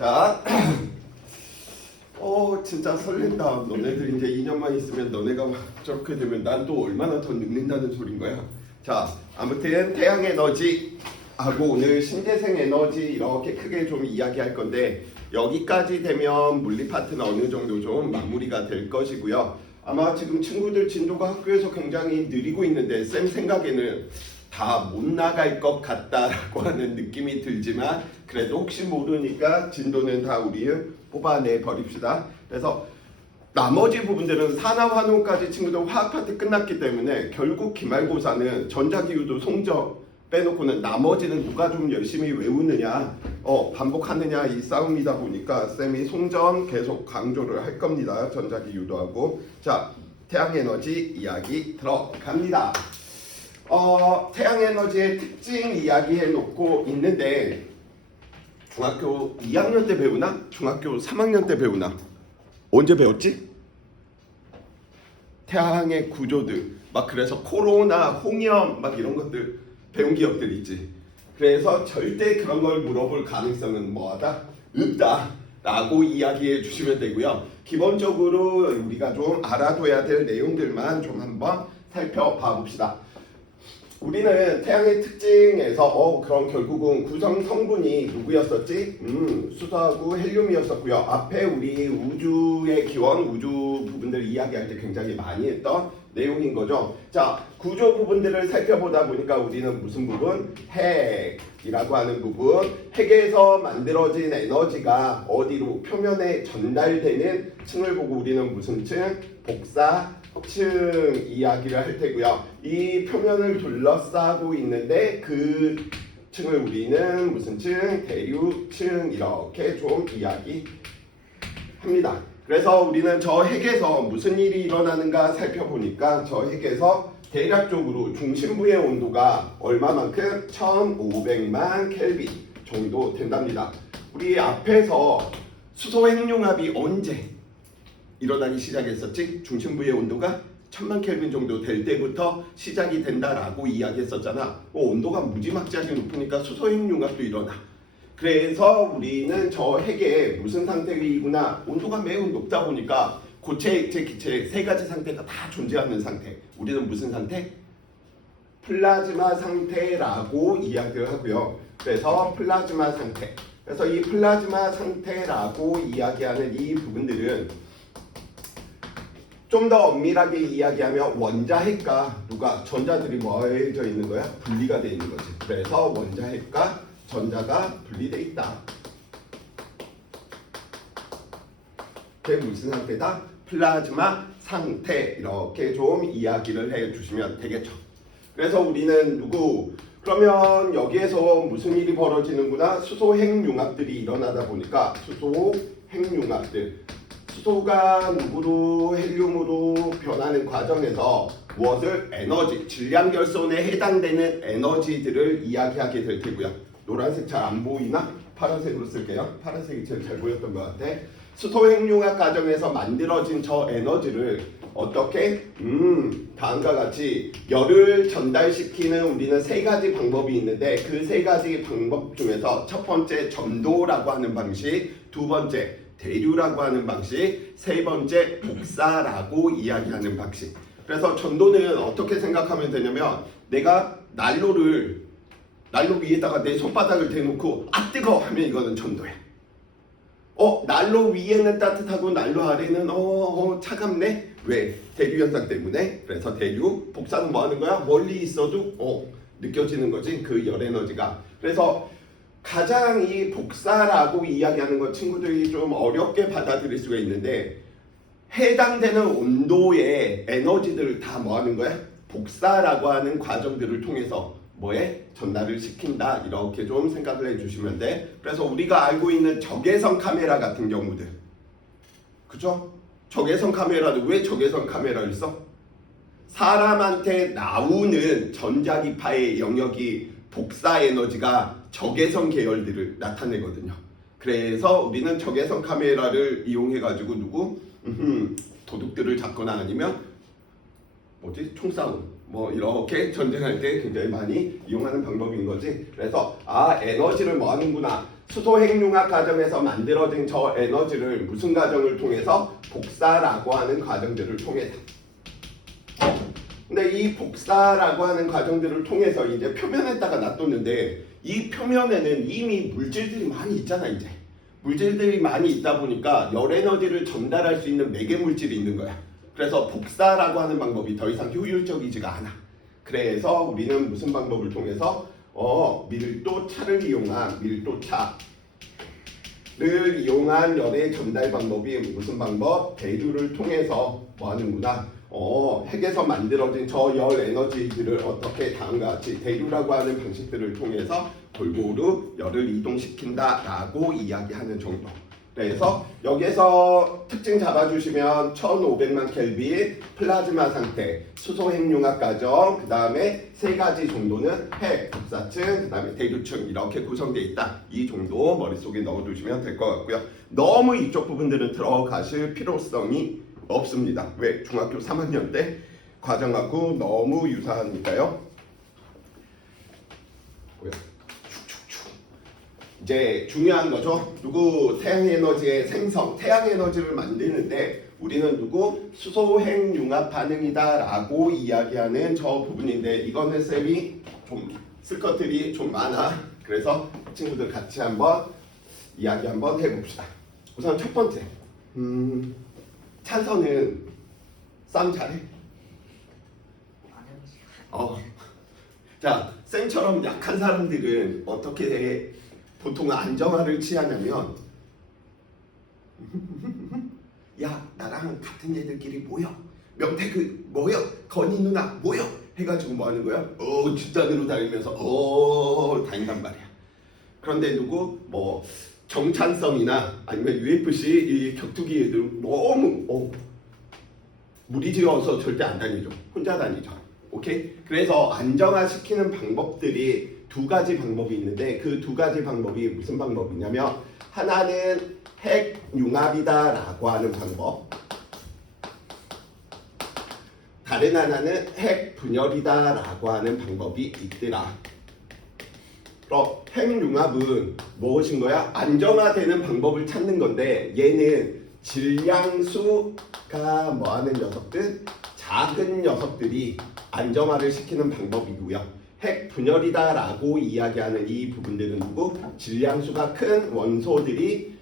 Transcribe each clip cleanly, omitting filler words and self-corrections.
자, 진짜 설렌다. 너네들 이제 2년만 있으면 너네가 막 저렇게 되면 난 또 얼마나 더 늙는다는 소린 거야. 자, 아무튼 태양 에너지하고 오늘 신재생 에너지 이렇게 크게 좀 이야기할 건데 여기까지 되면 물리 파트는 어느 정도 좀 마무리가 될 것이고요. 아마 지금 친구들 진도가 학교에서 굉장히 느리고 있는데 쌤 생각에는 다 못 나갈 것 같다라고 하는 느낌이 들지만 그래도 혹시 모르니까 진도는 다 우리 뽑아내 버립시다. 그래서 나머지 부분들은 산화환원까지 친구들 화학 파트 끝났기 때문에 결국 기말고사는 전자기후도 송정 빼놓고는 나머지는 누가 좀 열심히 외우느냐 반복하느냐 이 싸움이다 보니까 쌤이 송정 계속 강조를 할 겁니다. 전자기후도 하고. 자, 태양에너지 이야기 들어갑니다. 태양에너지의 특징 이야기해 놓고 있는데 중학교 2학년 때 배우나? 중학교 3학년 때 배우나? 언제 배웠지? 태양의 구조들 막 그래서 코로나, 홍염 막 이런 것들 배운 기억들 있지. 그래서 절대 그런 걸 물어볼 가능성은 뭐하다? 없다 라고 이야기해 주시면 되고요. 기본적으로 우리가 좀 알아둬야 될 내용들만 좀 한번 살펴봐 봅시다. 우리는 태양의 특징에서 그럼 결국은 구성 성분이 누구였었지? 수소하고 헬륨이었었고요. 앞에 우리 우주의 기원, 우주 부분들 이야기할 때 굉장히 많이 했던 내용인 거죠. 자, 구조 부분들을 살펴보다 보니까 우리는 무슨 부분? 핵이라고 하는 부분. 핵에서 만들어진 에너지가 어디로? 표면에 전달되는 층을 보고 우리는 무슨 층? 복사 층 이야기를 할 테고요. 이 표면을 둘러싸고 있는데 그 층을 우리는 무슨 층? 대류층 이렇게 좀 이야기합니다. 그래서 우리는 저 핵에서 무슨 일이 일어나는가 살펴보니까 저 핵에서 대략적으로 중심부의 온도가 얼마만큼? 1500만 켈빈 정도 된답니다. 우리 앞에서 수소 핵융합이 언제 일어나기 시작했었지? 중심부의 온도가 1000만 켈빈 정도 될 때부터 시작이 된다라고 이야기했었잖아. 온도가 무지막지하게 높으니까 수소 핵융합도 일어나. 그래서 우리는 저 핵의 무슨 상태이구나. 온도가 매우 높다 보니까 고체, 액체, 기체 세 가지 상태가 다 존재하는 상태. 우리는 무슨 상태? 플라즈마 상태라고 이야기를 하고요. 그래서 플라즈마 상태. 그래서 이 플라즈마 상태라고 이야기하는 이 부분들은 좀 더 엄밀하게 이야기하면 원자핵과 누가 전자들이 뭐해져 있는 거야? 분리가 돼 있는 거지. 그래서 원자핵과 전자가 분리돼 있다. 그게 무슨 상태다? 플라즈마 상태. 이렇게 좀 이야기를 해주시면 되겠죠. 그래서 우리는 누구? 그러면 여기에서 무슨 일이 벌어지는구나? 수소 핵융합들이 일어나다 보니까 수소 핵융합들. 수소가 누구로 헬륨으로 변하는 과정에서 무엇을? 에너지, 질량 결손에 해당되는 에너지들을 이야기하게 될 테고요. 노란색 잘 안 보이나? 파란색으로 쓸게요. 파란색이 제일 잘 보였던 것 같아. 수소 핵융합 과정에서 만들어진 저 에너지를 어떻게? 다음과 같이 열을 전달시키는 우리는 세 가지 방법이 있는데 그 세 가지 방법 중에서 첫 번째 전도라고 하는 방식, 두 번째 대류라고 하는 방식, 세 번째 복사라고 이야기하는 방식. 그래서 전도는 어떻게 생각하면 되냐면 내가 난로 위에다가 내 손바닥을 대놓고 뜨거 하면 이거는 전도야. 난로 위에는 따뜻하고 난로 아래는 차갑네. 왜? 대류 현상 때문에. 그래서 대류, 복사는 뭐 하는 거야? 멀리 있어도 느껴지는 거지. 그 열 에너지가. 그래서 가장 이 복사라고 이야기하는 것 친구들이 좀 어렵게 받아들일 수가 있는데 해당되는 온도의 에너지들을 다 뭐 하는 거야? 복사라고 하는 과정들을 통해서 뭐에? 전달을 시킨다. 이렇게 좀 생각을 해주시면 돼. 그래서 우리가 알고 있는 적외선 카메라 같은 경우들, 그죠? 적외선 카메라는 왜 적외선 카메라를 써? 사람한테 나오는 전자기파의 영역이 복사 에너지가 적외선 계열들을 나타내거든요. 그래서 우리는 적외선 카메라를 이용해 가지고 도둑들을 잡거나 아니면 총싸움 뭐 이렇게 전쟁할 때 굉장히 많이 이용하는 방법인 거지. 그래서 에너지를 뭐 하는구나. 수소 핵융합 과정에서 만들어진 저 에너지를 무슨 과정을 통해서 복사라고 하는 과정들을 통해서. 근데 이 복사라고 하는 과정들을 통해서 이제 표면에다가 놔뒀는데 이 표면에는 이미 물질들이 많이 있잖아. 이제 물질들이 많이 있다 보니까 열 에너지를 전달할 수 있는 매개 물질이 있는 거야. 그래서 복사라고 하는 방법이 더 이상 효율적이지가 않아. 그래서 우리는 무슨 방법을 통해서 밀도차를 이용한 열의 전달 방법이 무슨 방법? 대류를 통해서 뭐 하는구나. 핵에서 만들어진 저 열 에너지들을 어떻게 다음과 같이 대류라고 하는 방식들을 통해서 골고루 열을 이동시킨다라고 이야기하는 정도. 그래서 여기서 특징 잡아주시면 1500만 켈빈 플라즈마 상태, 수소 핵융합 과정, 그 다음에 세 가지 정도는 핵, 복사층, 그 다음에 대류층 이렇게 구성되어 있다. 이 정도 머릿속에 넣어두시면 될 것 같고요. 너무 이쪽 부분들은 들어가실 필요성이 없습니다. 왜? 중학교 3학년 때 과정하고 너무 유사하니까요. 이제 중요한 거죠. 태양 에너지의 생성, 태양 에너지를 만드는데 우리는 수소 핵융합 반응이다라고 이야기하는 저 부분인데 이거는 쌤이 좀 쓸 것들이 좀 많아. 그래서 친구들 같이 한번 이야기 한번 해봅시다. 우선 첫 번째, 찬성은 싸움 잘해? 자, 쌤처럼 약한 사람들은 어떻게 보통 안정화를 취하냐면 야 나랑 같은 애들끼리 모여 명태그 모여 건희 누나 모여 해가지고 뭐 하는 거야? 뒷단으로 다니면서 다닌단 말이야. 그런데 뭐 정찬성이나 아니면 UFC 이 격투기 애들 너무 무리지어서 절대 안 다니죠. 혼자 다니죠. 오케이? 그래서 안정화시키는 방법들이 두 가지 방법이 있는데 그 두 가지 방법이 무슨 방법이냐면 하나는 핵융합이다라고 하는 방법, 다른 하나는 핵분열이다라고 하는 방법이 있더라. 그럼 핵융합은 무엇인 거야? 안정화되는 방법을 찾는 건데 얘는 질량수가 뭐 하는 녀석들? 작은 녀석들이 안정화를 시키는 방법이고요. 핵분열이다라고 이야기하는 이 부분들은 질량수가 큰 원소들이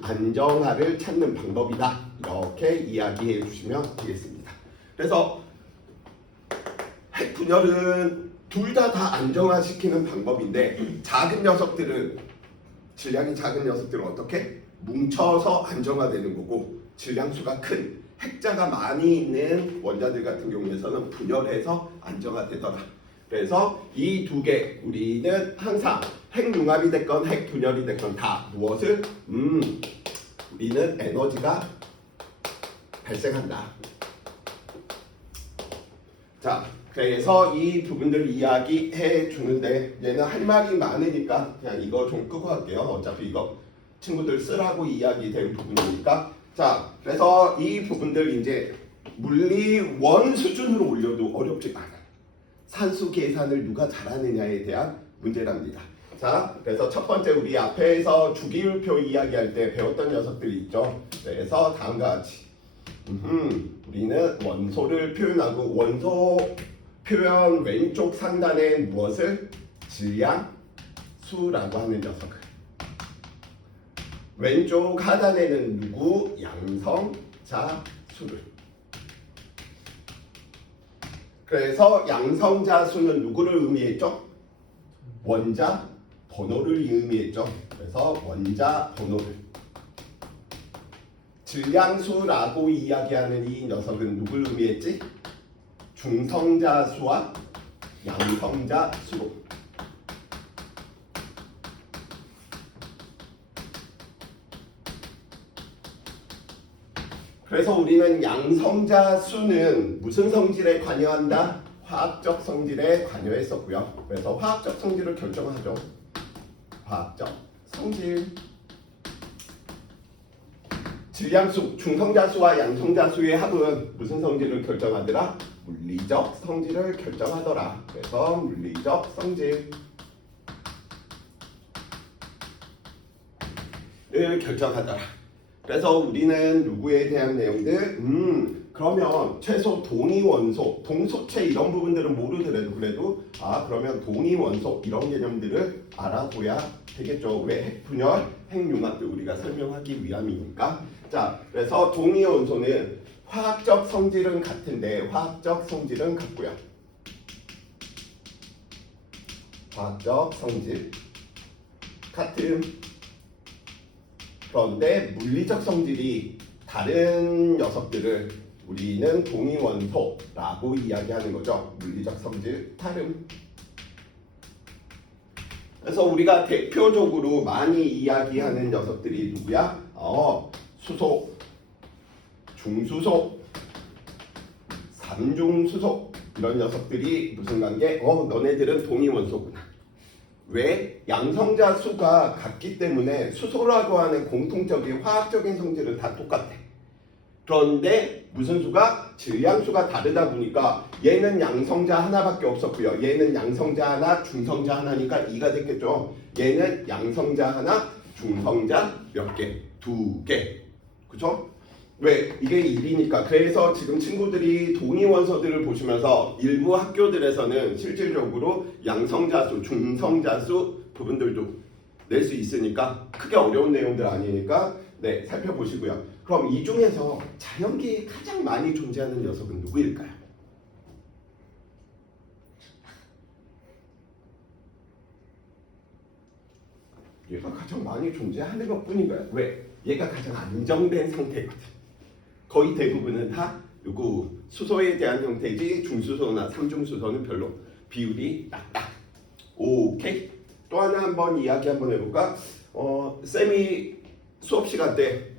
안정화를 찾는 방법이다. 이렇게 이야기해 주시면 되겠습니다. 그래서 핵분열은 둘 다 안정화시키는 방법인데 작은 녀석들은 질량이 작은 녀석들은 어떻게? 뭉쳐서 안정화되는 거고 질량수가 큰 핵자가 많이 있는 원자들 같은 경우에서는 분열해서 안정화되더라. 그래서 이 두 개 우리는 항상 핵융합이 됐건 핵분열이 됐건 다 무엇을? 우리는 에너지가 발생한다. 자, 그래서 이 부분들 이야기해 주는데 얘는 할 말이 많으니까 그냥 이거 좀 끄고 할게요. 어차피 이거 친구들 쓰라고 이야기된 부분이니까. 자, 그래서 이 부분들 이제 물리원 수준으로 올려도 어렵지 않아요. 산수 계산을 누가 잘하느냐에 대한 문제랍니다. 자, 그래서 첫 번째 우리 앞에서 주기율표 이야기할 때 배웠던 녀석들이 있죠. 그래서 다음과 같이 우리는 원소를 표현하고 원소 표현 왼쪽 상단에 무엇을? 질량수라고 하는 녀석을. 왼쪽 하단에는 양성자수를. 그래서 양성자수는 누구를 의미했죠? 원자 번호를 의미했죠. 그래서 원자 번호를. 질량수라고 이야기하는 이 녀석은 누구를 의미했지? 중성자수와 양성자수로. 그래서 우리는 양성자수는 무슨 성질에 관여한다? 화학적 성질에 관여했었고요. 그래서 화학적 성질을 결정하죠. 화학적 성질. 질량수, 중성자수와 양성자수의 합은 무슨 성질을 결정하더라? 물리적 성질을 결정하더라. 그래서 물리적 성질을 결정하더라. 그래서 우리는 누구에 대한 내용들? 그러면 최소 동위원소, 동소체 이런 부분들은 모르더라도 그래도 그러면 동위원소 이런 개념들을 알아둬야 되겠죠. 왜? 핵분열, 핵융합을 우리가 설명하기 위함이니까. 자, 그래서 동위원소는 화학적 성질은 같은데 화학적 성질은 같고요. 화학적 성질 같은. 그런데 물리적 성질이 다른 녀석들을 우리는 동위원소라고 이야기하는 거죠. 물리적 성질 다름. 그래서 우리가 대표적으로 많이 이야기하는 녀석들이 누구야? 수소, 중수소, 삼중수소 이런 녀석들이 무슨 관계? 너네들은 동위원소구나. 왜? 양성자 수가 같기 때문에 수소라고 하는 공통적인 화학적인 성질은 다 똑같아. 그런데 무슨 수가? 질량수가 다르다 보니까 얘는 양성자 하나밖에 없었고요. 얘는 양성자 하나, 중성자 하나니까 2가 됐겠죠. 얘는 양성자 하나, 중성자 몇 개? 2개. 그쵸? 왜? 이게 1이니까. 그래서 지금 친구들이 동위원소들을 보시면서 일부 학교들에서는 실질적으로 양성자수, 중성자수 부분들도 낼 수 있으니까 크게 어려운 내용들 아니니까 네, 살펴보시고요. 그럼 이 중에서 자연계에 가장 많이 존재하는 녀석은 누구일까요? 얘가 가장 많이 존재하는 것뿐인가요? 왜? 얘가 가장 안정된 상태거든. 거의 대부분은 다 누구 수소에 대한 형태지 중수소나 삼중수소는 별로 비율이 낮다. 오케이. 또 하나 한번 이야기 한번 해볼까? 쌤이 수업 시간 때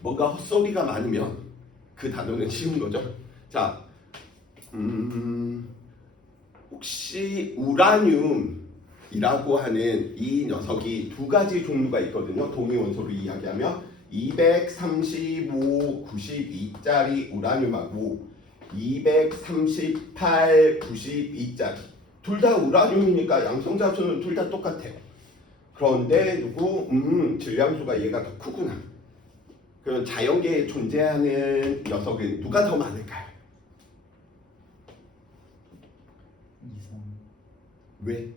뭔가 헛소리가 많으면 그 단어는 쉬운 거죠. 자, 혹시 우라늄이라고 하는 이 녀석이 두 가지 종류가 있거든요. 동위원소로 이야기하면 235, 92짜리 우라늄하고 238, 92짜리 둘 다 우라늄이니까 양성자수는 둘 다 똑같아요. 그런데 누구? 질량수가 얘가 더 크구나. 그럼 자연계에 존재하는 녀석은 누가 더 많을까요? 2, 3. 왜?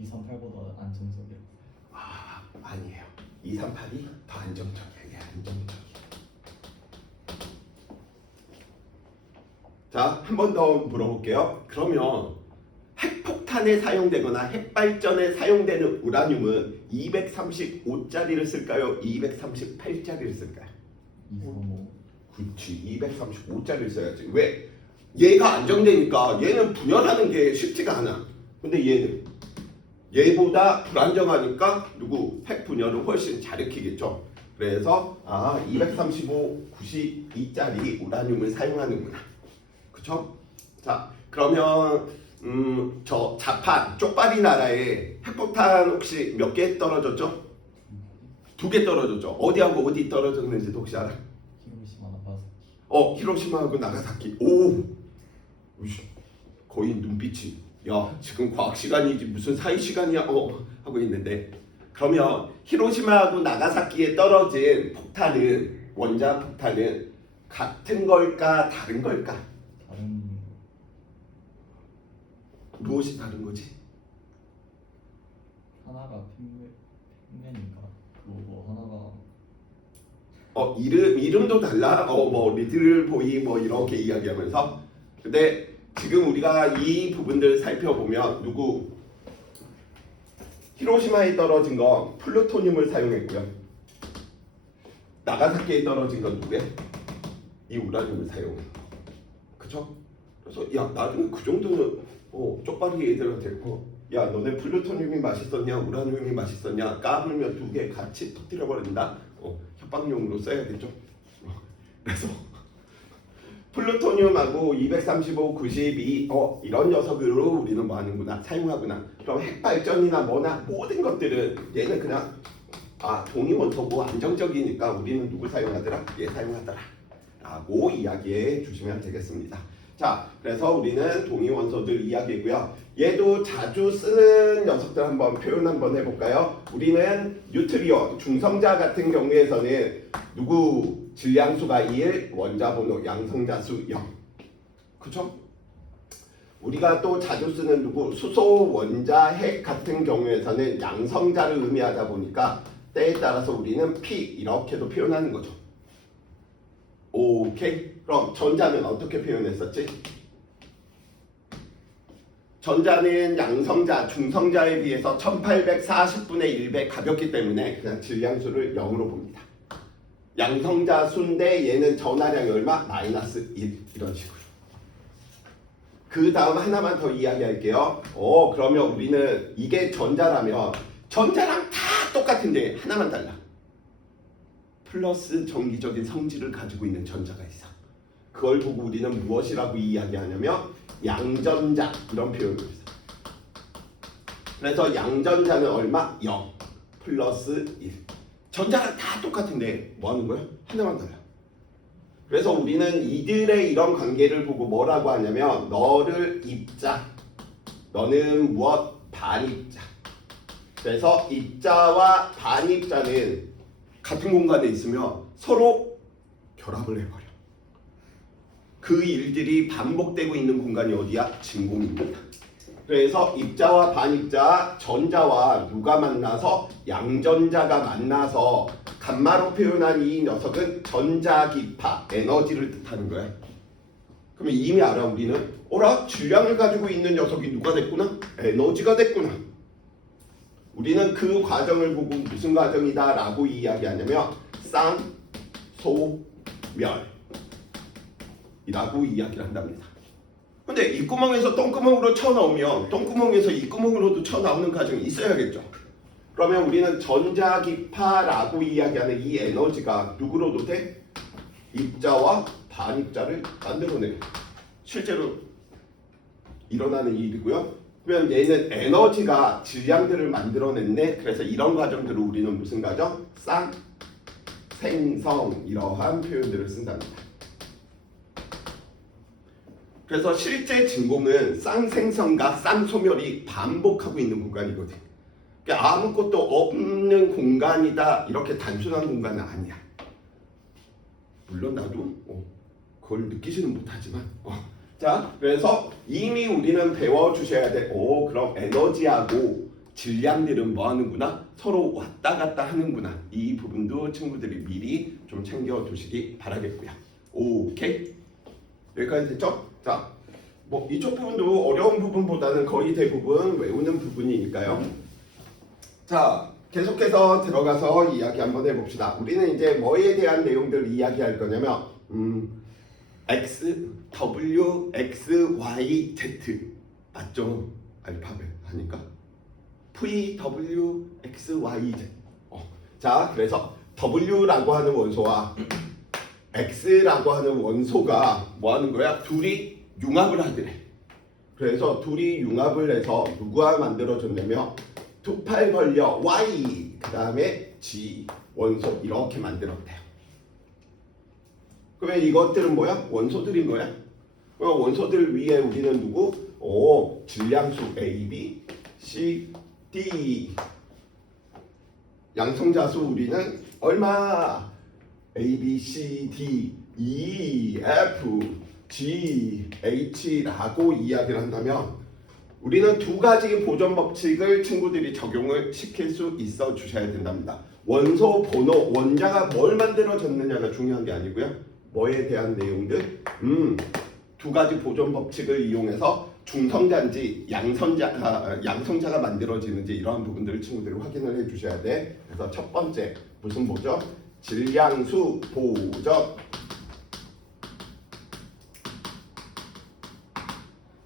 2, 3, 8보다 안정적이야. 아니에요. 2, 3, 8이 더 안정적이야. 얘 안정적이야. 자, 한 번 더 물어볼게요. 그러면 핵폭탄에 사용되거나 핵발전에 사용되는 우라늄은 235짜리를 쓸까요? 238짜리를 쓸까요? 2, 3, 5. 그렇지. 235짜리를 써야지. 왜? 얘가 안정되니까 얘는 분열하는 게 쉽지가 않아. 근데 얘는 얘보다 불안정하니까 누구? 핵 분열을 훨씬 잘 익히겠죠. 그래서 235, 92짜리 우라늄을 사용하는구나. 그쵸? 자, 그러면 저 자판, 쪽발이 나라에 핵폭탄 혹시 몇 개 떨어졌죠? 2개 떨어졌죠. 어디하고 어디 떨어졌는지도 혹시 알아? 히로시마, 나가사키. 히로시마하고 나가사키. 오, 거의 눈빛이 야 지금 과학 시간이지 무슨 사회 시간이야 하고 있는데 그러면 히로시마하고 나가사키에 떨어진 폭탄은 원자 폭탄은 같은 걸까 다른 걸까? 다른 무엇이 다른 거지? 하나가 핑맨인가? 그리고 뭐 하나가 이름도 달라. 뭐 리틀보이 뭐 이렇게 이야기하면서 근데 지금 우리가 이 부분들 살펴보면 누구 히로시마에 떨어진 건 플루토늄을 사용했고요. 나가사키에 떨어진 건 누구야? 이 우라늄을 사용해. 그쵸? 그래서 야 나중에 그 정도는 쪽발이 애들한테 야 너네 플루토늄이 맛있었냐 우라늄이 맛있었냐 까불면 2개 같이 터뜨려 버린다. 협박용으로 써야겠죠. 그래서 플루토늄하고 235, 92 이런 녀석으로 우리는 뭐 하는구나 사용하구나. 그럼 핵발전이나 뭐나 모든 것들은 얘는 그냥 동위원소고 안정적이니까 우리는 누구 사용하더라? 얘 사용하더라 라고 이야기해 주시면 되겠습니다. 자, 그래서 우리는 동위 원소들 이야기고요. 얘도 자주 쓰는 녀석들 한번 표현 한번 해볼까요? 우리는 뉴트리온, 중성자 같은 경우에서는 누구 질량수가 1, 원자 번호 양성자수 0. 그쵸? 우리가 또 자주 쓰는 누구 수소, 원자, 핵 같은 경우에서는 양성자를 의미하다 보니까 때에 따라서 우리는 P 이렇게도 표현하는 거죠. 오케이? 그럼 전자는 어떻게 표현했었지? 전자는 양성자, 중성자에 비해서 1840분의 1배 가볍기 때문에 그냥 질량수를 0으로 봅니다. 양성자 수인데 얘는 전하량이 얼마? 마이너스 1 이런 식으로. 그 다음 하나만 더 이야기할게요. 그러면 우리는 이게 전자라면 전자랑 다 똑같은데 하나만 달라. 플러스 정기적인 성질을 가지고 있는 전자가 있어. 그걸 보고 우리는 무엇이라고 이야기하냐면 양전자 이런 표현을 했어. 그래서 양전자는 얼마? 0 플러스 1. 전자랑 다 똑같은데 뭐 하는 거야? 하나만 달라. 그래서 우리는 이들의 이런 관계를 보고 뭐라고 하냐면 너를 입자, 너는 무엇? 반입자. 그래서 입자와 반입자는 같은 공간에 있으면 서로 결합을 해버려. 그 일들이 반복되고 있는 공간이 어디야? 진공입니다. 그래서 입자와 반입자, 전자와 누가 만나서 양전자가 만나서 감마로 표현한 이 녀석은 전자기파, 에너지를 뜻하는 거야. 그러면 이미 알아 우리는 어라? 질량을 가지고 있는 녀석이 누가 됐구나? 에너지가 됐구나. 우리는 그 과정을 보고 무슨 과정이다 라고 이야기하냐면 쌍소멸 이라고 이야기를 한답니다. 근데 입구멍에서 똥구멍으로 쳐넣으면 똥구멍에서 입구멍으로도 쳐나오는 과정이 있어야겠죠. 그러면 우리는 전자기파라고 이야기하는 이 에너지가 누구로도 돼? 입자와 반입자를 만들어내요. 실제로 일어나는 일이고요. 그러면 얘는 에너지가 질량들을 만들어냈네. 그래서 이런 과정들을 우리는 무슨 과정? 쌍생성 이러한 표현들을 쓴답니다. 그래서 실제 진공은 쌍생성과 쌍소멸이 반복하고 있는 공간이거든. 그러니까 아무것도 없는 공간이다 이렇게 단순한 공간은 아니야. 물론 나도 그걸 느끼지는 못하지만 자, 그래서 이미 우리는 배워주셔야 돼. 그럼 에너지하고 질량들은 뭐 하는구나? 서로 왔다 갔다 하는구나. 이 부분도 친구들이 미리 좀 챙겨두시기 바라겠고요. 오케이? 여기까지 됐죠? 자, 뭐 이쪽 부분도 어려운 부분보다는 거의 대부분 외우는 부분이니까요. 자, 계속해서 들어가서 이야기 한번 해봅시다. 우리는 이제 뭐에 대한 내용들을 이야기할 거냐면 X, W, X, Y, Z 맞죠? 알파벳 하니까 V, W, X, Y, Z. 자, 그래서 W라고 하는 원소와 X라고 하는 원소가 뭐 하는 거야? 둘이 융합을 하더래. 그래서 둘이 융합을 해서 누구와 만들어졌냐면 두 팔 벌려 Y 그 다음에 G 원소 이렇게 만들었대요. 그러면 이것들은 뭐야? 원소들인 거야. 그럼 원소들 위에 우리는 누구? 질량수 A, B, C, D. 양성자수 우리는 얼마? A, B, C, D, E, F, G, H라고 이야기를 한다면 우리는 두 가지 보존 법칙을 친구들이 적용을 시킬 수 있어 주셔야 된답니다. 원소 번호, 원자가 뭘 만들어졌느냐가 중요한 게 아니고요. 뭐에 대한 내용들? 두 가지 보존 법칙을 이용해서 중성자인지 양성자가 만들어지는지 이러한 부분들을 친구들이 확인을 해 주셔야 돼. 그래서 첫 번째 무슨 보존? 질량수 보존.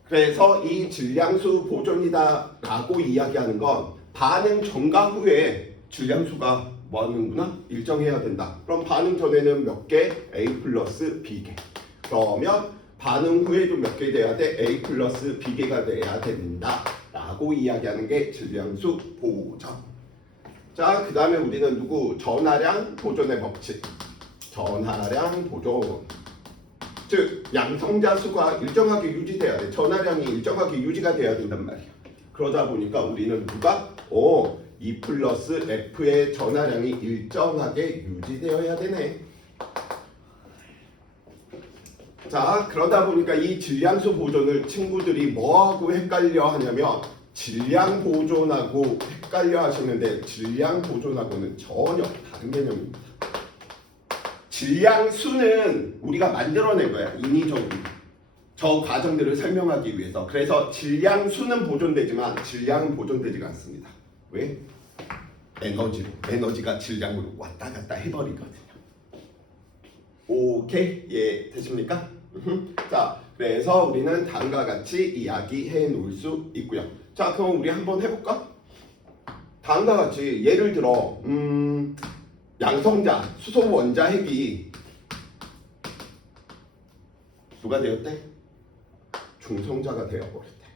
그래서 이 질량수 보존이다 라고 이야기하는 건 반응 전과 후에 질량수가 뭐 하는구나? 일정해야 된다. 그럼 반응 전에는 몇 개? A 플러스 B개. 그러면 반응 후에도 몇 개 돼야 돼? A 플러스 B개가 돼야 된다 라고 이야기하는 게 질량수 보존. 자, 그 다음에 우리는 누구? 전하량 보존의 법칙. 전하량 보존. 즉 양성자 수가 일정하게 유지돼야 돼. 전하량이 일정하게 유지가 돼야 된단 말이야. 그러다 보니까 우리는 누가 2 플러스 F의 전하량이 일정하게 유지되어야 되네. 자, 그러다 보니까 이 질량수 보존을 친구들이 뭐하고 헷갈려 하냐면 질량 보존하고 헷갈려 하시는데 질량 보존하고는 전혀 다른 개념입니다. 질량수는 우리가 만들어낸 거야, 인위적으로. 저 과정들을 설명하기 위해서. 그래서 질량수는 보존되지만 질량은 보존되지가 않습니다. 왜? 에너지로. 에너지가 질량으로 왔다 갔다 해버리거든요. 오케이? 예, 되십니까? 자, 그래서 우리는 다음과 같이 이야기해 놓을 수 있고요. 자, 그럼 우리 한번 해볼까? 다음과 같이 예를 들어 양성자, 수소 원자 핵이 누가 되었대? 중성자가 되어버렸대.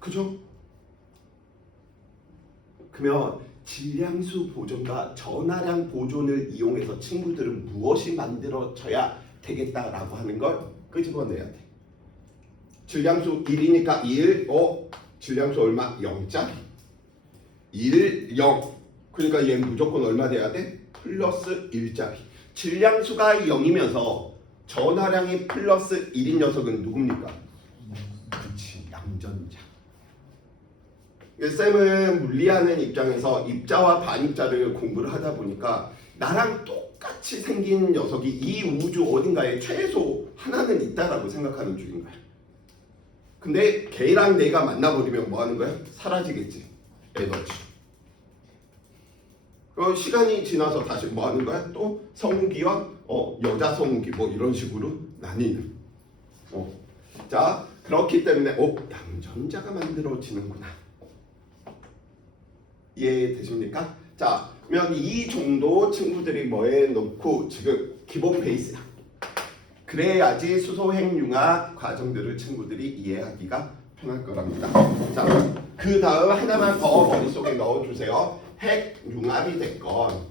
그죠? 그러면 질량수 보존과 전하량 보존을 이용해서 친구들은 무엇이 만들어져야 되겠다라고 하는 걸 끄집어내야 돼. 질량수 1이니까 1, 질량수 얼마? 0짜리. 1, 0. 그러니까 얘 무조건 얼마 돼야 돼? 플러스 1짜리. 질량수가 0이면서 전하량이 플러스 1인 녀석은 누굽니까? 그치, 양전자. 쌤은 물리하는 입장에서 입자와 반입자를 공부를 하다 보니까 나랑 똑같이 생긴 녀석이 이 우주 어딘가에 최소 하나는 있다라고 생각하는 중인 거야. 근데 걔랑 내가 만나버리면 뭐 하는 거야? 사라지겠지. 에너지. 시간이 지나서 다시 뭐 하는 거야? 또 성운기와 여자 성운기 뭐 이런 식으로 나뉘는. 자, 그렇기 때문에 양전자가 만들어지는구나. 이해되십니까? 자, 그러면 이 정도 친구들이 뭐에 놓고 지금 기본 베이스야. 그래야지 수소핵융합 과정들을 친구들이 이해하기가 편할 거랍니다. 자, 그 다음 하나만 더 머릿속에 넣어주세요. 핵융합이 됐건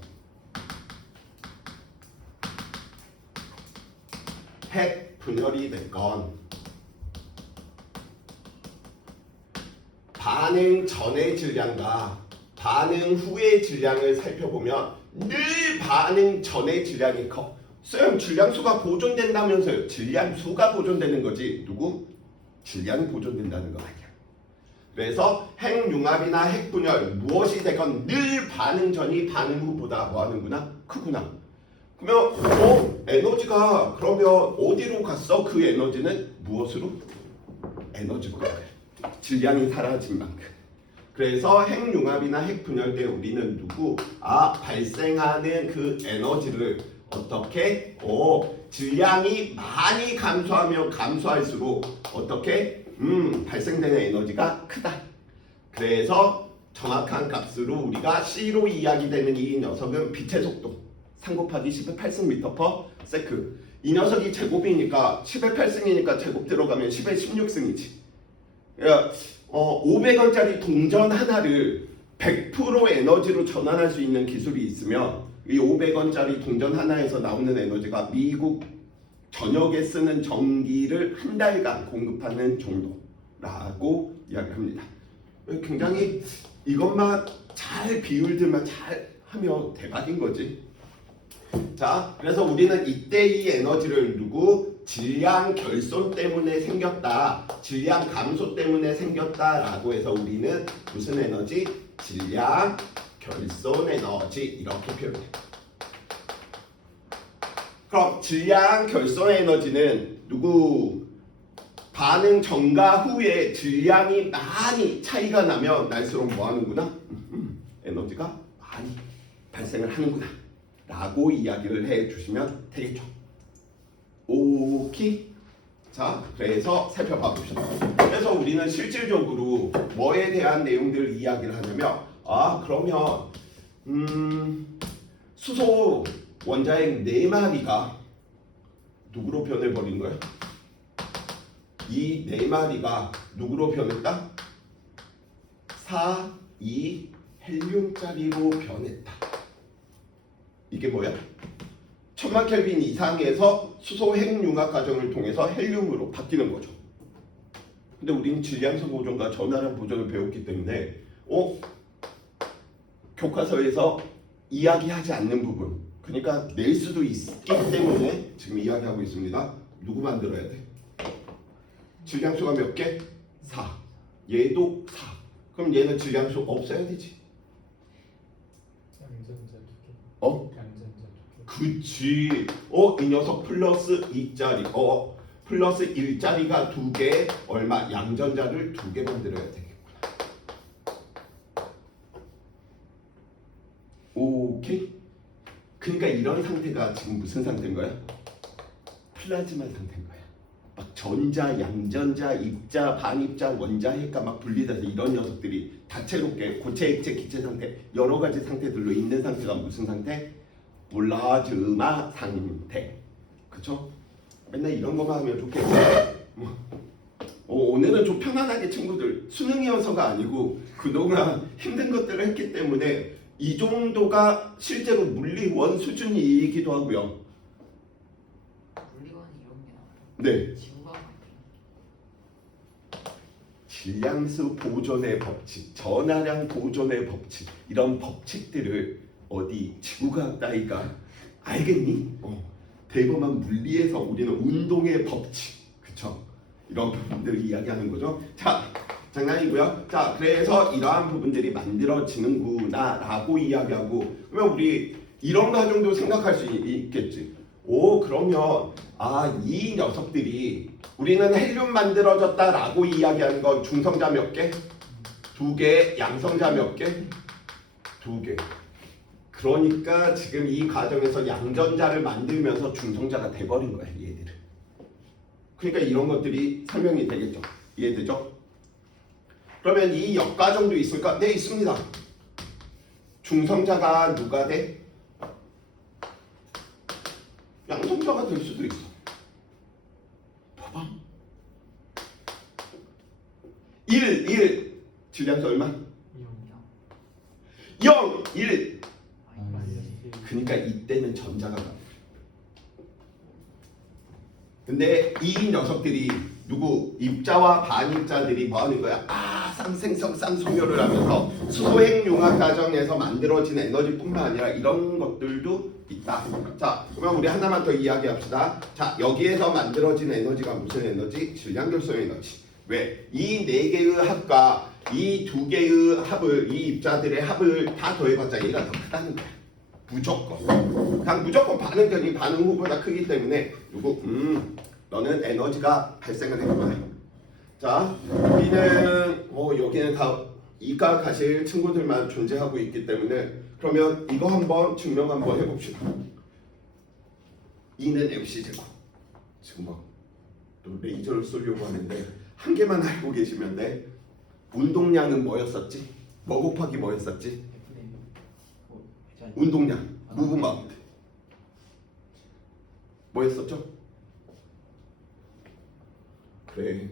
핵분열이 됐건 반응 전의 질량과 반응 후의 질량을 살펴보면 늘 반응 전의 질량이 커. 쌤, 질량수가 보존된다면서요. 질량수가 보존되는 거지. 누구? 질량이 보존된다는 거 아니야. 그래서 핵융합이나 핵분열 무엇이 되건 늘 반응 전이 반응 후보다 뭐 하는구나? 크구나. 그러면 에너지가 그러면 어디로 갔어? 그 에너지는 무엇으로? 에너지로 가요. 질량이 사라진 만큼. 그래서 핵융합이나 핵분열 때 우리는 누구? 발생하는 그 에너지를 어떻게? 질량이 많이 감소하면 감소할수록 어떻게? 발생되는 에너지가 크다. 그래서 정확한 값으로 우리가 C로 이야기되는 이 녀석은 빛의 속도 3 곱하기 10의 8승/s. 이 녀석이 제곱이니까 10의 8승이니까 제곱 들어가면 10의 16승이지. 그러니까 500원짜리 동전 하나를 100% 에너지로 전환할 수 있는 기술이 있으면 이 500원짜리 동전 하나에서 나오는 에너지가 미국 전역에 쓰는 전기를 한 달간 공급하는 정도라고 이야기합니다. 굉장히 이것만 잘 비율들만 잘 하면 대박인 거지. 자, 그래서 우리는 이때 이 에너지를 누구? 질량 결손 때문에 생겼다. 질량 감소 때문에 생겼다라고 해서 우리는 무슨 에너지? 질량 결손 에너지 이렇게 표현해. 그럼 질량 결손 에너지는 누구? 반응 전과 후에 질량이 많이 차이가 나면 날수록 뭐 하는구나? 에너지가 많이 발생을 하는구나 라고 이야기를 해주시면 되겠죠. 오케이? 자, 그래서 살펴봐 봅시다. 그래서 우리는 실질적으로 뭐에 대한 내용들을 이야기를 하냐면 그러면 수소 원자핵 4마리가 누구로 변해버린 거야? 이 4마리가 누구로 변했다? 4, 2, 헬륨짜리로 변했다. 이게 뭐야? 1000만 켈빈 이상에서 수소 핵융합 과정을 통해서 헬륨으로 바뀌는 거죠. 근데 우리는 질량수 보존과 전하량 보존을 배웠기 때문에 교과서에서 이야기하지 않는 부분, 그러니까 낼 수도 있기 때문에 지금 이야기하고 있습니다. 누구 만들어야 돼? 질량수가 몇 개? 4. 얘도 4. 그럼 얘는 질량수 없어야 되지. 양전자 2개. 어? 양전자 2개. 그치. 이 녀석 플러스 2짜리. 플러스 1짜리가 2개. 얼마? 양전자를 2개 만들어야 되겠구나. 오케이. 그러니까 이런 상태가 지금 무슨 상태인 거야? 플라즈마 상태인 거야. 막 전자, 양전자, 입자, 반입자, 원자, 핵과 막 분리돼서 이런 녀석들이 다채롭게 고체, 액체, 기체 상태 여러 가지 상태들로 있는 상태가 무슨 상태? 플라즈마 상태. 그쵸? 맨날 이런 거만 하면 좋겠지. 오늘은 좀 편안하게 친구들 수능이어서가 아니고 그동안 힘든 것들을 했기 때문에 이 정도가 실제로 물리원 수준이기도 하고요. 물리원이 이런 게 나와요. 네. 지구가 질량수 보존의 법칙, 전하량 보존의 법칙, 이런 법칙들을 어디 지구과학 따위가 알겠니? 대범한 물리에서 우리는 운동의 법칙, 그쵸? 이런 부분들을 이야기하는 거죠. 자, 장난이고요. 자, 그래서 이러한 부분들이 만들어지는구나라고 이야기하고, 그러면 우리 이런 과정도 생각할 수 있겠지. 그러면 이 녀석들이 우리는 헬륨 만들어졌다라고 이야기하는 건 중성자 몇 개? 2개. 양성자 몇 개? 2개. 그러니까 지금 이 과정에서 양전자를 만들면서 중성자가 돼버린 거야, 얘들은. 그러니까 이런 것들이 설명이 되겠죠. 이해되죠? 그러면 이 역과정도 있을까? 네, 있습니다. 중성자가 누가 돼? 양성자가 될 수도 있어. 봐봐. 1 질량수 얼마? 0 1. 그러니까 이때는 전자가 가. 근데 이 녀석들이 누구? 입자와 반입자들이 뭐 하는 거야? 쌍생성 쌍소멸을 하면서 수소핵 융합 과정에서 만들어진 에너지뿐만 아니라 이런 것들도 있다. 자, 그러면 우리 하나만 더 이야기합시다. 자, 여기에서 만들어진 에너지가 무슨 에너지? 질량결성 에너지. 왜? 이 네 개의 합과 이 두 개의 합을, 이 입자들의 합을 다 더해봤자 얘가 더 크다는 거야. 무조건. 그냥 무조건 반응견이 반응 후보다 크기 때문에 누구? 너는 에너지가 발생을 했구나. 자, 우리는 여기는 다 이과 가실 친구들만 존재하고 있기 때문에 그러면 이거 한번 증명 한번 해봅시다. 2는 MC제곱. 지금 또 레이저를 쏘려고 하는데 한 개만 알고 계시면 돼. 운동량은 뭐였었지? 뭐 곱하기 뭐였었지? 운동량, 무브먼트. 뭐였었죠? 그래,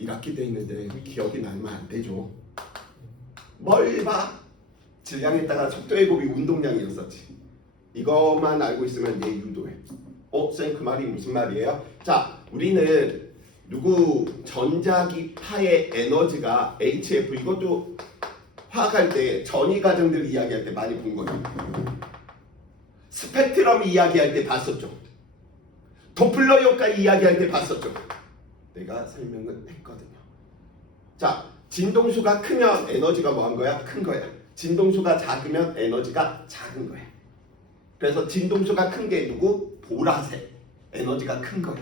1학기 돼 있는데 기억이 나면 안 되죠. 뭘 봐? 질량에다가 속도의 곱이 운동량이었었지. 이것만 알고 있으면 얘 유도해. 쌤 그 말이 무슨 말이에요? 자, 우리는 누구 전자기파의 에너지가 HF, 이것도 화학할 때 전이 과정들 이야기할 때 많이 본 거예요. 스펙트럼 이야기할 때 봤었죠. 도플러 효과 이야기할 때 봤었죠. 내가 설명은 했거든요. 자, 진동수가 크면 에너지가 뭐 한 거야? 큰 거야. 진동수가 작으면 에너지가 작은 거야. 그래서 진동수가 큰 게 누구? 보라색. 에너지가 큰 거야.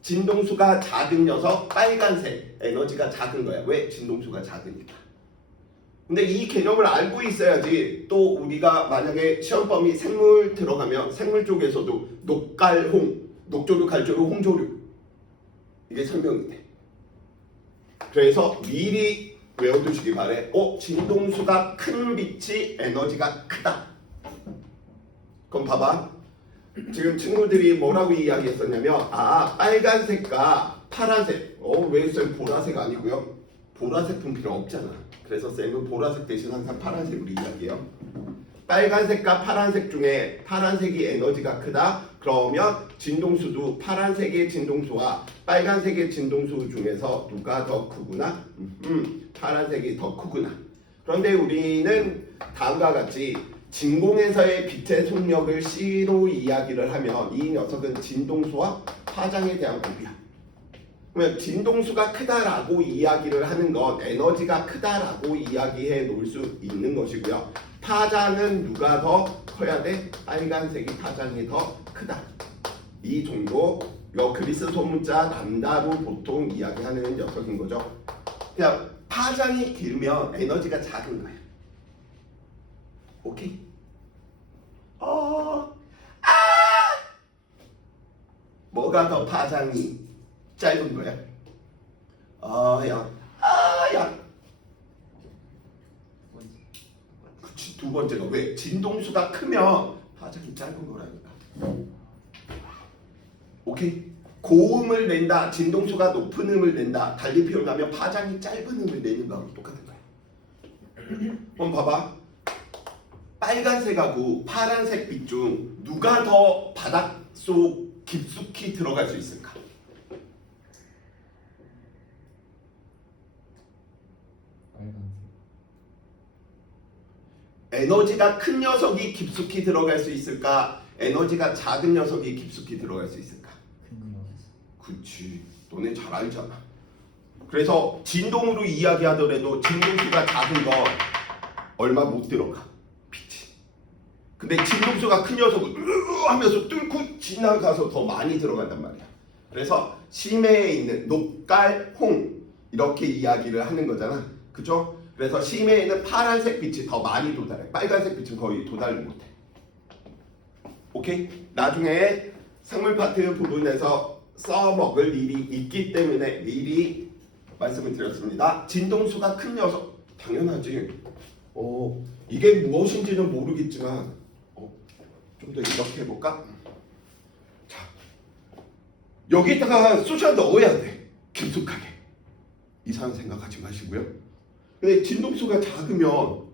진동수가 작은 녀석 빨간색. 에너지가 작은 거야. 왜? 진동수가 작으니까. 근데 이 개념을 알고 있어야지 또 우리가 만약에 시험범위 생물 들어가면 생물 쪽에서도 녹갈홍, 녹조류, 갈조류, 홍조류 이게 설명이 돼. 그래서 미리 외워두시기 바래. 진동수가 큰 빛이 에너지가 크다. 그럼 봐봐. 지금 친구들이 뭐라고 이야기했었냐면 빨간색과 파란색. 왜 쌤 보라색 아니고요? 보라색은 필요 없잖아. 그래서 쌤은 보라색 대신 항상 파란색으로 이야기해요. 빨간색과 파란색 중에 파란색이 에너지가 크다. 그러면 진동수도 파란색의 진동수와 빨간색의 진동수 중에서 누가 더 크구나? 파란색이 더 크구나. 그런데 우리는 다음과 같이 진공에서의 빛의 속력을 C로 이야기를 하면 이 녀석은 진동수와 파장에 대한 곱이야. 그러면 진동수가 크다라고 이야기를 하는 건 에너지가 크다라고 이야기해 놓을 수 있는 것이고요. 파장은 누가 더 커야 돼? 빨간색이 파장이 더 크다. 이 정도. 이거 그리스 소문자 람다로 보통 이야기하는 녀석인 거죠. 그냥 파장이 길면 에너지가 작은 거야. 오케이? 뭐가 더 파장이 짧은 거야? 야. 그치, 두 번째가 왜? 진동수가 크면 파장이 짧은 거라니까. 오케이? 고음을 낸다, 진동수가 높은 음을 낸다. 달리 표현하면 파장이 짧은 음을 내는 거하고 똑같은 거야. 한번 봐봐. 빨간색하고 파란색 빛 중 누가 더 바닷속 깊숙이 들어갈 수 있을까? 빨간색. 에너지가 큰 녀석이 깊숙이 들어갈 수 있을까? 에너지가 작은 녀석이 깊숙이 들어갈 수 있을까? 큰 녀석. 그치, 너네 잘 알잖아. 그래서 진동으로 이야기하더라도 진동수가 작은 건 얼마 못 들어가, 빛이. 근데 진동수가 큰 녀석은 하면서 뚫고 지나가서 더 많이 들어간단 말이야. 그래서 심해에 있는 녹갈, 홍 이렇게 이야기를 하는 거잖아. 그죠? 그래서 심해에는 파란색 빛이 더 많이 도달해. 빨간색 빛은 거의 도달을 못해. 오케이? 나중에 생물 파트 부분에서 써먹을 일이 있기 때문에 미리 말씀을 드렸습니다. 진동수가 큰 녀석 당연하지. 이게 무엇인지는 모르겠지만 좀 더 이렇게 해볼까? 자, 여기다가 쑤셔 넣어야 돼. 깊숙하게. 이상한 생각하지 마시고요. 근데 진동수가 작으면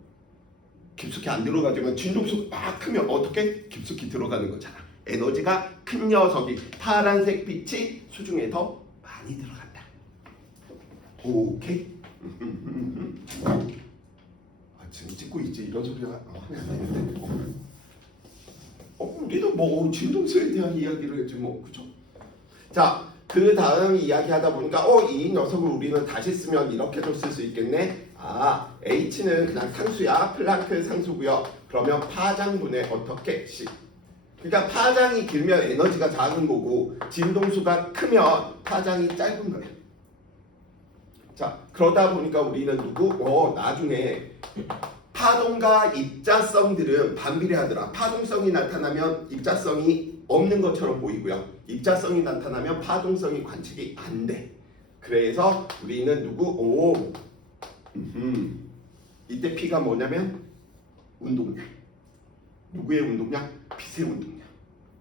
깊숙이 안 들어가지만 진동수가 막 크면 어떻게? 깊숙이 들어가는 거잖아. 에너지가 큰 녀석이 파란색 빛이 수중에 더 많이 들어간다. 오케이? 지금 찍고 있지 이런 소리가 하면 안 되는데. 우리도 뭐 진동수에 대한 이야기를 했지 뭐, 그죠? 자, 그 다음 이야기하다 보니까 이 녀석을 우리는 다시 쓰면 이렇게도 쓸 수 있겠네. H는 그냥 상수야. 플랑크 상수고요. 그러면 파장분의 어떻게? C. 그러니까 파장이 길면 에너지가 작은 거고 진동수가 크면 파장이 짧은 거야. 자, 그러다 보니까 우리는 나중에 파동과 입자성들은 반비례하더라. 파동성이 나타나면 입자성이 없는 것처럼 보이고요. 입자성이 나타나면 파동성이 관측이 안 돼. 그래서 우리는 이때 P가 뭐냐면 운동량. 누구의 운동량? 빛의 운동량.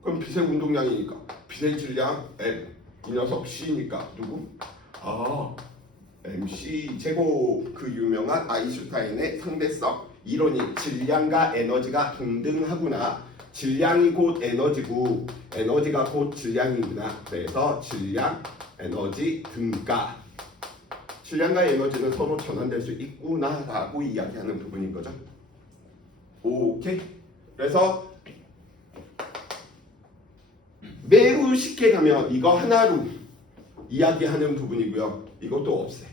그럼 빛의 운동량이니까 빛의 질량 M. 이 녀석 C니까 MC 제곱. 그 유명한 아인슈타인의 상대성 이론이 질량과 에너지가 동등하구나. 질량이 곧 에너지고 에너지가 곧 질량이구나. 그래서 질량, 에너지 등가. 질량과 에너지는 서로 전환될 수 있구나라고 이야기하는 부분인 거죠. 오케이. 그래서 매우 쉽게 가면 이거 하나로 이야기하는 부분이고요. 이것도 없애.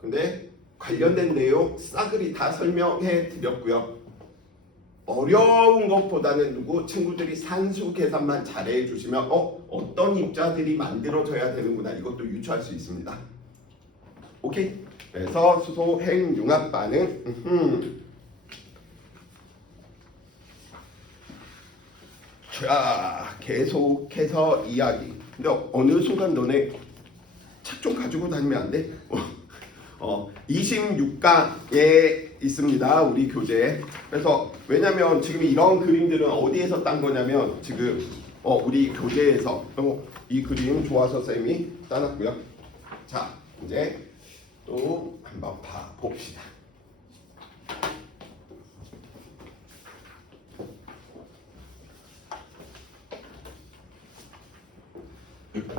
근데 관련된 내용 싸그리 다 설명해 드렸고요. 어려운 것보다는 친구들이 산수 계산만 잘해 주시면 어떤 입자들이 만들어져야 되는구나 이것도 유추할 수 있습니다. 오케이? 그래서 수소 핵융합 반응. 자, 계속해서 이야기. 근데 어느 순간 너네 책 좀 가지고 다니면 안 돼? 26강에 있습니다. 우리 교재. 그래서 왜냐면 지금 이런 그림들은 어디에서 딴 거냐면 지금 우리 교재에서 이 그림 좋아서 쌤이 따놨고요. 자, 이제 또 한번 봅시다.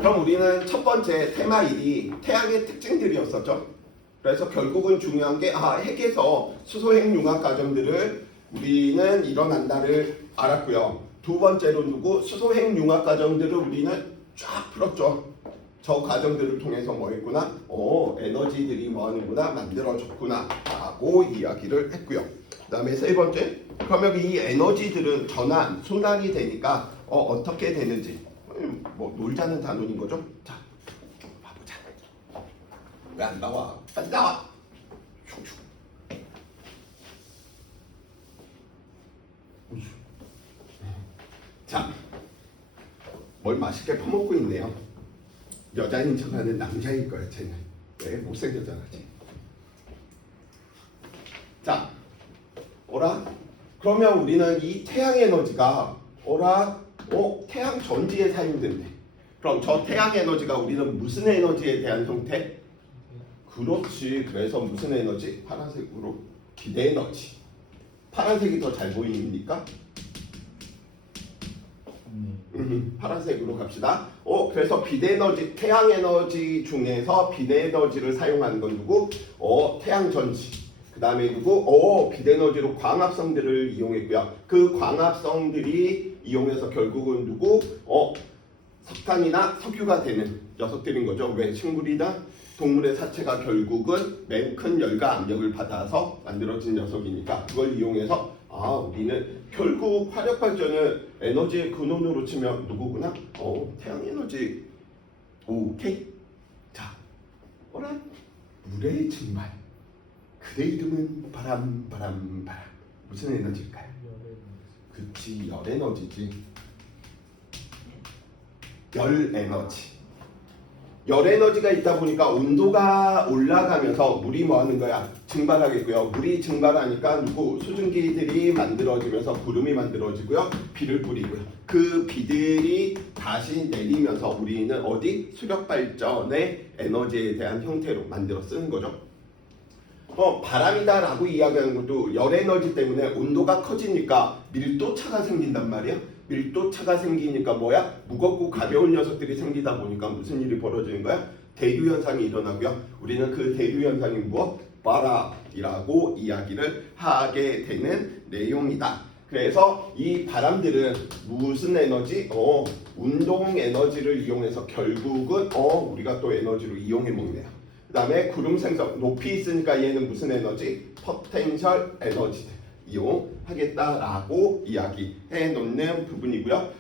그럼 우리는 첫 번째 테마 1이 태양의 특징들이었었죠. 그래서 결국은 중요한 게 핵에서 수소핵 융합 과정들을 우리는 일어난다를 알았고요. 두 번째로 수소핵 융합 과정들을 우리는 쫙 풀었죠. 저 과정들을 통해서 뭐 했구나? 에너지들이 뭐 하는구나? 만들어졌구나 라고 이야기를 했고요. 그 다음에 세 번째, 그러면 이 에너지들은 순환이 되니까 어떻게 되는지 뭐 놀자는 단원인 거죠. 자, 봐보자. 왜 안 나와? 안 나와! 자, 뭘 맛있게 퍼먹고 있네요. 여자인 척하는 남자일 거야, 쟤는. 왜 못생겼잖아, 쟤. 자, 그러면 우리는 이 태양 에너지가 태양 전지에 사용된대. 그럼 저 태양 에너지가 우리는 무슨 에너지에 대한 형태? 그렇지. 그래서 무슨 에너지? 파란색으로 기대 에너지. 파란색이 더 잘 보이니까 파란색으로 갑시다. 그래서 비대 에너지, 태양 에너지 중에서 비대 에너지를 사용하는 건 누구? 태양 전지. 그 다음에 비대 에너지로 광합성들을 이용했고요. 그 광합성들이 이용해서 결국은 석탄이나 석유가 되는 녀석들인 거죠. 왜? 식물이나 동물의 사체가 결국은 매우 큰 열과 압력을 받아서 만들어진 녀석이니까 그걸 이용해서 우리는 결국 화력 발전은 에너지의 근원으로 치면 누구구나? 태양 에너지. 오케이. 자, 물의 증말. 그의 이름은 바람. 무슨 에너지일까요? 그치, 열 에너지지. 열 에너지. 열 에너지가 있다 보니까 온도가 올라가면서 물이 뭐 하는 거야? 증발하겠고요. 물이 증발하니까 수증기들이 만들어지면서 구름이 만들어지고요. 비를 뿌리고요. 그 비들이 다시 내리면서 우리는 수력 발전의 에너지에 대한 형태로 만들어 쓰는 거죠. 바람이다라고 이야기하는 것도 열 에너지 때문에 온도가 커지니까 밀도차가 생긴단 말이야. 밀도차가 생기니까 무겁고 가벼운 녀석들이 생기다 보니까 무슨 일이 벌어지는 거야? 대류 현상이 일어나고요. 우리는 그 대류 현상이 바람이라고 이야기를 하게 되는 내용이다. 그래서 이 바람들은 무슨 에너지? 운동 에너지를 이용해서 결국은 우리가 또 에너지로 이용해 먹네요. 그 다음에 구름 생성, 높이 있으니까 얘는 무슨 에너지? 포텐셜 에너지들 이용하겠다라고 이야기해 놓는 부분이고요.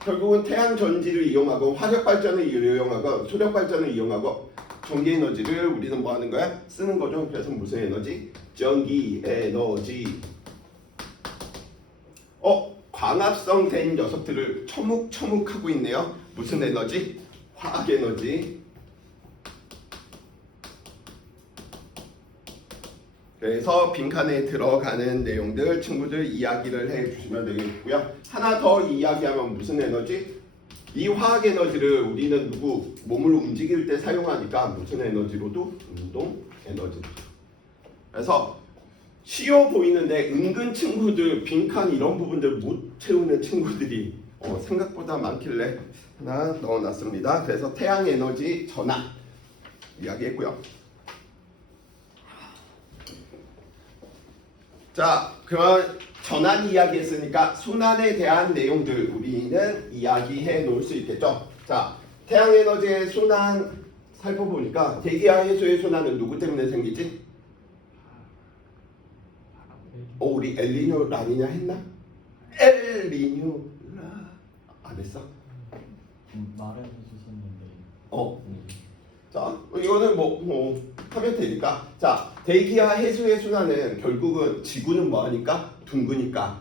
결국은 태양 전지를 이용하고 화력 발전을 이용하고 소력 발전을 이용하고 전기 에너지를 우리는 뭐 하는 거야? 쓰는 거죠. 그래서 무슨 에너지? 전기 에너지. 광합성 된 녀석들을 처묵처묵하고 있네요. 무슨 에너지? 화학 에너지. 그래서 빈칸에 들어가는 내용들 친구들 이야기를 해주시면 되겠고요. 하나 더 이야기하면 무슨 에너지? 이 화학 에너지를 우리는 몸을 움직일 때 사용하니까 무슨 에너지로도? 운동 에너지. 그래서 쉬워 보이는데 은근 친구들 빈칸 이런 부분들 못 채우는 친구들이 생각보다 많길래 하나 넣어놨습니다. 그래서 태양 에너지 전압 이야기했고요. 자, 그러면 전환 이야기했으니까 순환에 대한 내용들 우리는 이야기해 놓을 수 있겠죠. 자, 태양 에너지의 순환 살펴보니까 대기와 해수의 순환은 누구 때문에 생기지? 우리 엘니뇨 라니냐 했나? 엘니뇨 안 했어? 말해서 주셨는데. 자, 이거는 하면 되니까. 자, 대기와 해수의 순환은 결국은 지구는 뭐하니까? 둥그니까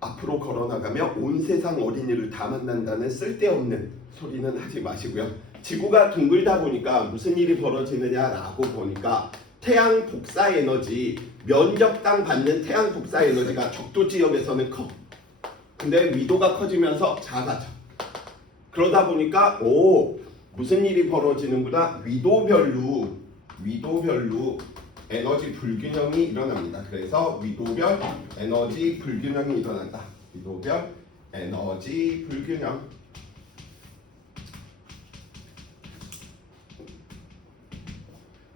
앞으로 걸어나가며 온 세상 어린이를 다 만난다는 쓸데없는 소리는 하지 마시고요. 지구가 둥글다 보니까 무슨 일이 벌어지느냐라고 보니까 태양 복사 에너지, 면적당 받는 태양 복사 에너지가 적도 지역에서는 커. 근데 위도가 커지면서 작아져. 그러다 보니까 무슨 일이 벌어지는구나? 위도별로 에너지 불균형이 일어납니다. 그래서 위도별 에너지 불균형이 일어난다. 위도별 에너지 불균형.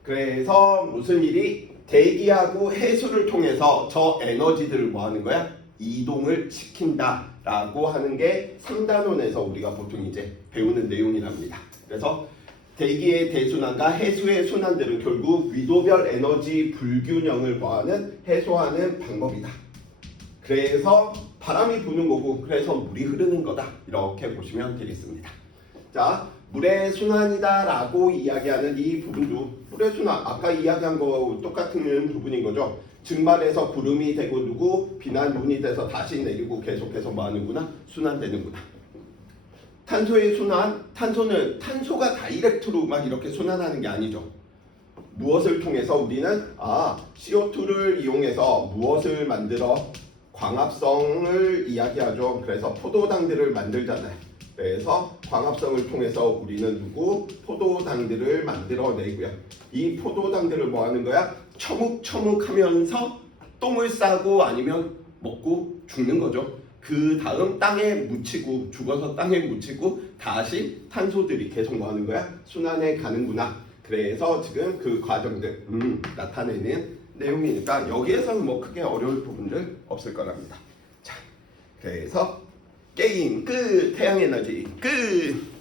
그래서 무슨 일이 대기하고 해수를 통해서 저 에너지들을 뭐 하는 거야? 이동을 시킨다라고 하는 게 3단원에서 우리가 보통 이제 배우는 내용이랍니다. 그래서 대기의 대순환과 해수의 순환들은 결국 위도별 에너지 불균형을 뭐하는 해소하는 방법이다. 그래서 바람이 부는 거고 그래서 물이 흐르는 거다. 이렇게 보시면 되겠습니다. 자, 물의 순환이다 라고 이야기하는 이 부분도 물의 순환, 아까 이야기한 거 똑같은 부분인 거죠. 증발해서 구름이 되고 누구 비난 눈이 돼서 다시 내리고 계속해서 뭐 하는구나? 순환되는구나. 탄소의 순환, 탄소는 탄소가 다이렉트로 막 이렇게 순환하는 게 아니죠. 무엇을 통해서 우리는 CO2를 이용해서 무엇을 만들어? 광합성을 이야기하죠. 그래서 포도당들을 만들잖아요. 그래서 광합성을 통해서 우리는 누구? 포도당들을 만들어내고요. 이 포도당들을 뭐 하는 거야? 처묵처묵하면서 똥을 싸고 아니면 먹고 죽는 거죠. 그 다음 땅에 묻히고 죽어서 땅에 묻히고 다시 탄소들이 계속 뭐 하는 거야? 순환해 가는구나. 그래서 지금 그 과정들 나타내는 내용이니까 여기에서는 뭐 크게 어려울 부분들 없을 거랍니다. 자, 그래서 게임 끝! 태양에너지 끝!